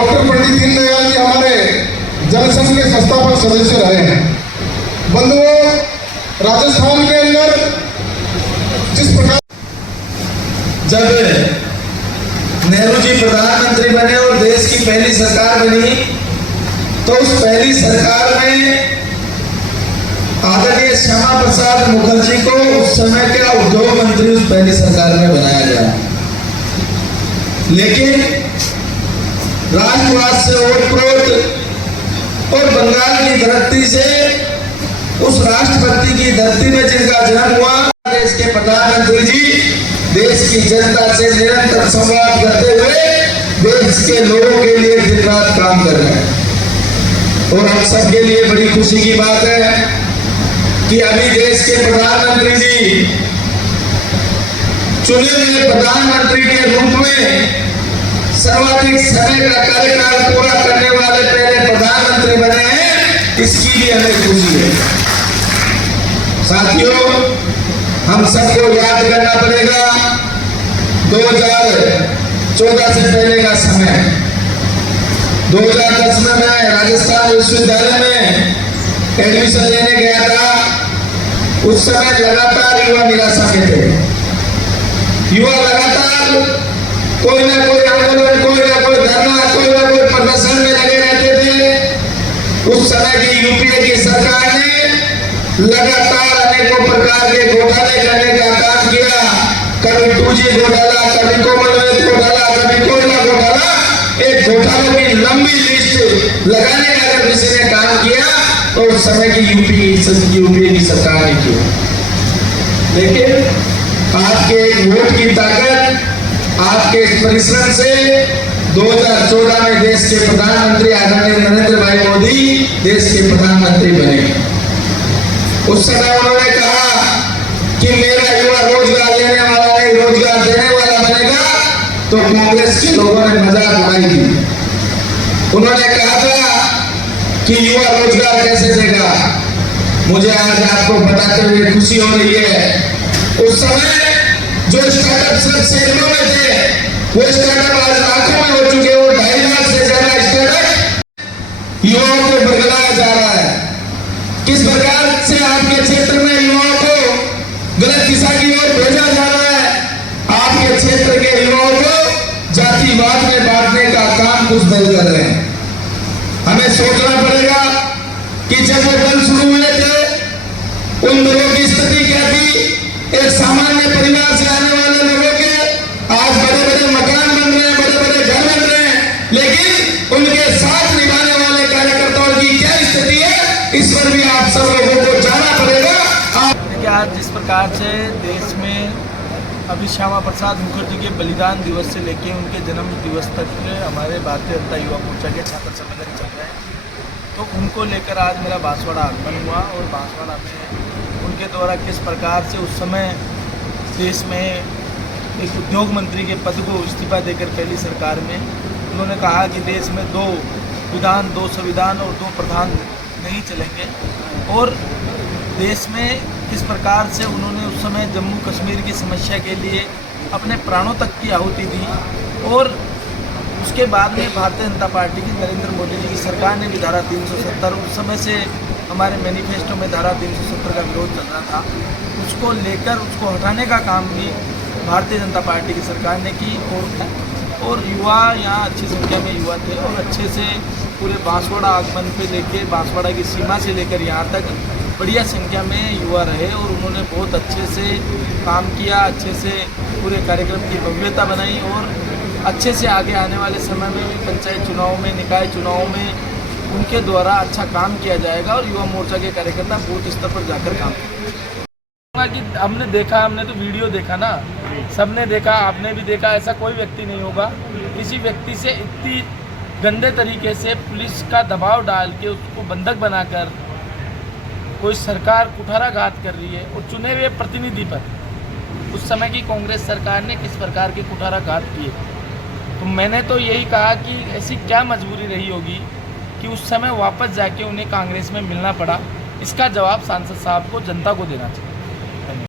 Doctor Pandit Deendayal ji हमारे जनसंघ के संस्थापक सदस्य रहे हैं। बंधुओं, राजस्थान के अंदर जिस प्रकार जब नेहरू जी प्रधानमंत्री बने और देश की पहली सरकार बनी, तो उस पहली सरकार में आदरणीय श्यामा प्रसाद मुखर्जी को उस समय का उद्योग मंत्री उस पहली सरकार में बनाया गया। लेकिन राष्ट्रवाद से ओतप्रोत और बंगाल की धरती से उस राष्ट्रपति की धरती में जिनका जन्म हुआ, देश के प्रधानमंत्री जी देश की जनता से निरंतर संवाद करते हुए देश के लोगों के लिए दिन रात काम कर रहे हैं। और हम सबके लिए बड़ी खुशी की बात है कि अभी देश के प्रधानमंत्री जी चुने हुए प्रधानमंत्री के रूप में सर्वाधिक समय का कार्यकाल पूरा करने वाले पहले प्रधानमंत्री बने हैं। इसकी भी हमें खुशी है। साथियों, हम सबको याद करना पड़ेगा 2014 से पहले का समय। 2010 में मैं राजस्थान विश्वविद्यालय में एडमिशन लेने गया था। उस समय लगातार युवा निराशा में थे। युवा लगातार कोई ना कोई आंदोलन, कोई ना कोई धरना, कोई ना कोई प्रदर्शन में लगे रहते थे। उस समय की यूपीए की सरकार ने लगातार अनेकों प्रकार के घोटाले करने का काम किया। कभी 2G घोटाला, कभी कॉमनवेल्थ घोटाला, कभी कोयला घोटाला। एक घोटालों की लंबी लिस्ट लगाने का अगर किसी ने काम किया तो उस समय की यूपीए की सरकार ने किया। लेकिन आपके वोट की ताकत, आपके परिश्रम से 2014 में देश के प्रधानमंत्री आदरणीय नरेंद्र भाई मोदी देश के प्रधानमंत्री बने। उस समय उन्होंने कहा कि मेरा युवा रोजगार लेने वाला नहीं, रोजगार देने वाला बनेगा। तो कांग्रेस के लोगों ने मजाक उड़ाई थी। उन्होंने कहा था कि युवा रोजगार कैसे देगा। मुझे आज आपको बताते हुए खुशी हो रही है, उस समय जो स्टार्टअप सिर्फ शहरों में थे, वो स्टार्टअप आज लाखों में हो चुके। वो 2.5 लाख से ज्यादा स्टार्टअप युवाओं को बरगलाया जा रहा है। किस प्रकार से आपके क्षेत्र में युवाओं को गलत दिशा की ओर भेजा जा रहा है। आपके क्षेत्र के युवाओं को जातिवाद में बांटने का काम कुछ दल कर रहे हैं। हमें सोचना पड़ेगा कि जब वो दल शुरू हुए थे, उन दलों की स्थिति क्या थी। एक सामान्य परिवार से आने वाले लोगों के आज बड़े बड़े मकान बन रहे हैं, बड़े बड़े घर बन रहे हैं, लेकिन उनके साथ निभाने वाले कार्यकर्ताओं की क्या स्थिति है, इस पर भी आप सब लोगों को जाना पड़ेगा। आज जिस प्रकार से देश में अभी श्यामा प्रसाद मुखर्जी के बलिदान दिवस से लेकर उनके जन्म दिवस तक हमारे भारतीय जनता युवा मोर्चा के छात्र सम्मेलन चल रहे हैं, तो उनको लेकर आज मेरा बांसवाड़ा आगमन हुआ। और बांसवाड़ा में उनके द्वारा किस प्रकार से उस समय देश में एक उद्योग मंत्री के पद को इस्तीफा देकर पहली सरकार में उन्होंने कहा कि देश में 2 विधान, 2 संविधान और 2 प्रधान नहीं चलेंगे। और देश में किस प्रकार से उन्होंने उस समय जम्मू कश्मीर की समस्या के लिए अपने प्राणों तक की आहुति दी। और उसके बाद में भारतीय जनता पार्टी की नरेंद्र मोदी जी की सरकार ने भी धारा 370, उस समय से हमारे मैनिफेस्टो में धारा 370 का विरोध चल रहा था, उसको लेकर उसको हटाने का काम भी भारतीय जनता पार्टी की सरकार ने की। और युवा यहाँ अच्छी संख्या में युवा थे और अच्छे से पूरे बांसवाड़ा आगमन पे लेके बांसवाड़ा की सीमा से लेकर यहाँ तक बढ़िया संख्या में युवा रहे। और उन्होंने बहुत अच्छे से काम किया, अच्छे से पूरे कार्यक्रम की भव्यता बनाई। और अच्छे से आगे आने वाले समय में भी पंचायत चुनाव में, निकाय चुनाव में उनके द्वारा अच्छा काम किया जाएगा और युवा मोर्चा के कार्यकर्ता बूथ स्तर पर जाकर काम करेंगे। कि हमने देखा, हमने तो वीडियो देखा ना, सबने देखा, आपने भी देखा। ऐसा कोई व्यक्ति नहीं होगा किसी व्यक्ति से इतनी गंदे तरीके से पुलिस का दबाव डाल के उसको बंधक बनाकर कोई सरकार कुठाराघात कर रही है। और चुने हुए प्रतिनिधि पर उस समय की कांग्रेस सरकार ने किस प्रकार के कुठाराघात किए। तो मैंने तो यही कहा कि ऐसी क्या मजबूरी रही होगी कि उस समय वापस जाके उन्हें कांग्रेस में मिलना पड़ा। इसका जवाब सांसद साहब को, जनता को देना चाहिए।